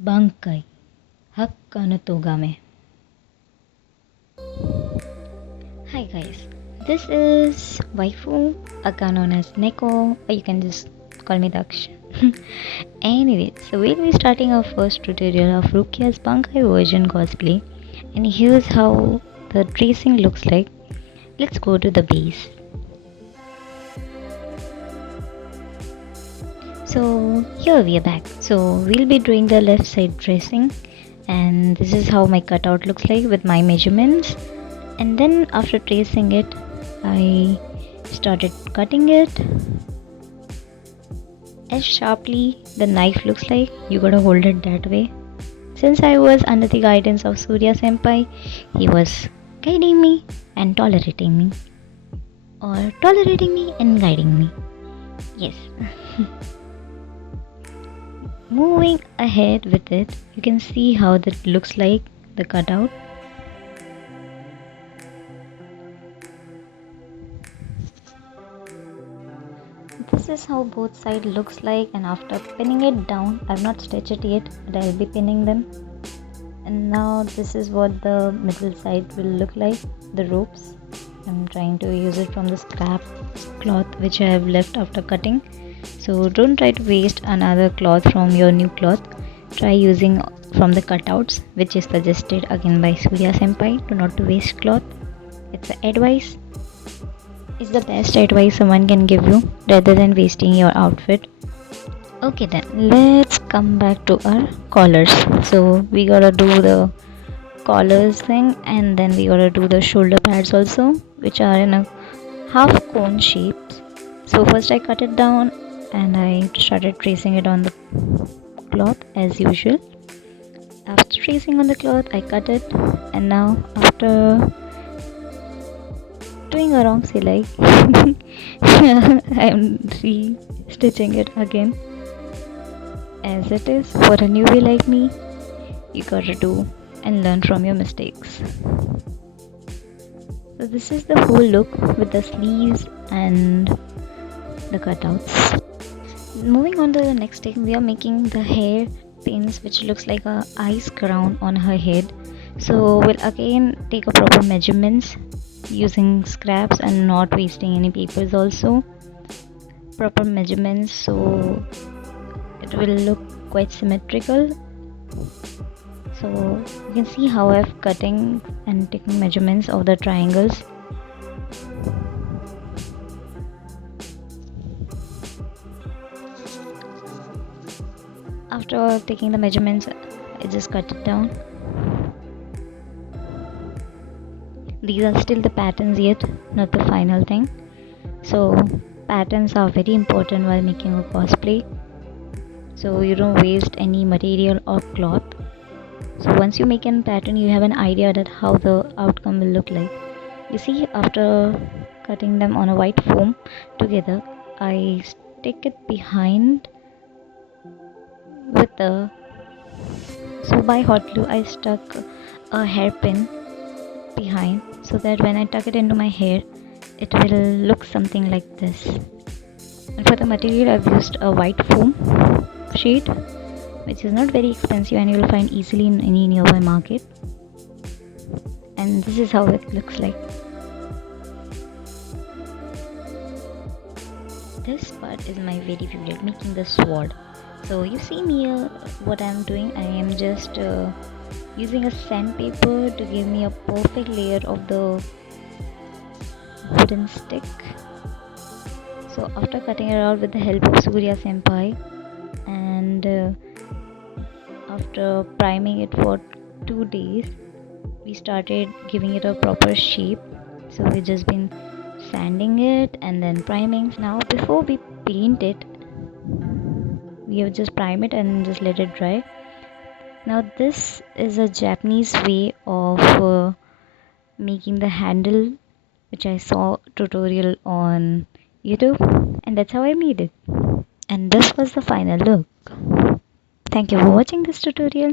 Bankai, Hakka no Togame. Hi guys, this is Waifu, aka known as Neko, or you can just call me Daksh. Anyway, so we'll be starting our first tutorial of Rukia's Bankai version cosplay, and here's how the tracing looks like. Let's go to the base. So here we are back. So we'll be doing the left side tracing, and this is how my cutout looks like with my measurements. And then after tracing it, I started cutting it as sharply the knife looks like. You gotta hold it that way. Since I was under the guidance of Surya Senpai, he was guiding me and tolerating me, or tolerating me and guiding me. Yes. Moving ahead with it, you can see how that looks like the cutout. This is how both sides looks like, and after pinning it down, I've not stitched it yet, but I'll be pinning them. And now this is what the middle side will look like, the ropes. I'm trying to use it from the scrap cloth which I have left after cutting. So don't try to waste another cloth from your new cloth. Try using from the cutouts, which is suggested again by Surya Senpai, to not to waste cloth. It's an advice. It's the best advice someone can give you rather than wasting your outfit. Okay then, let's come back to our collars. So we gotta do the collars thing, and then we gotta do the shoulder pads also, which are in a half cone shape. So first I cut it down and I started tracing it on the cloth as usual. After tracing on the cloth, I cut it, and now after doing a wrong silai, I'm re-stitching it again. As it is, for a newbie like me, you gotta do and learn from your mistakes. So this is the whole look with the sleeves and the cutouts. Moving on to the next thing, we are making the hair pins, which looks like a ice crown on her head. So we'll again take a proper measurements using scraps and not wasting any papers also. Proper measurements so it will look quite symmetrical. So you can see how I've cutting and taking measurements of the triangles. After taking the measurements, I just cut it down. These are still the patterns yet, not the final thing. So patterns are very important while making a cosplay, so you don't waste any material or cloth. So once you make a pattern, you have an idea that how the outcome will look like. You see, after cutting them on a white foam together, I stick it behind with the, so by hot glue I stuck a hairpin behind, so that when I tuck it into my hair, it will look something like this. And for the material, I've used a white foam sheet, which is not very expensive and you will find easily in any nearby market. And this is how it looks like. This part is my very favorite, making the sword. So you see me what I'm doing. I am just using a sandpaper to give me a perfect layer of the wooden stick. So after cutting it out with the help of Surya Senpai, and after priming it for 2 days, we started giving it a proper shape. So we just been sanding it and then priming. Now before we paint it, we have just prime it and just let it dry. Now this is a Japanese way of making the handle, which I saw tutorial on YouTube, and that's how I made it. And this was the final look. Thank you for watching this tutorial.